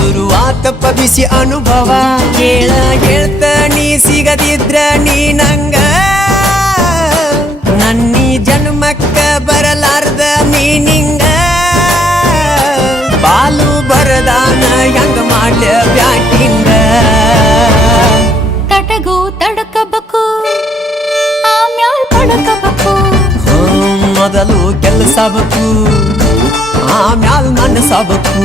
ಶುರುವಾತಪ್ಪ ಬಿಸಿ ಅನುಭವ ಕೇಳ ಹೇಳ್ತ ನೀ ಸಿಗದಿದ್ರ ನೀ ನಂಗ ನನ್ನೀ ಜನ್ಮಕ್ಕ ಬರಲಾರ್ದ ಮೀನಿಂಗ ಬಾಲು ಬರದಾನ ಹೆಂಗ ಮಾಡ್ಲ ಬ್ಯಾಟಿಂಗ ತಟಗೂ ತಡಕಬೇಕು ಆಮ್ಯಾಲ್ ಪಡಕಬೇಕು ಮೊದಲು ಕೆಲಸ ಬೇಕು ಆಮ್ಯಾಲ್ ಮನಸ್ಸಬೇಕು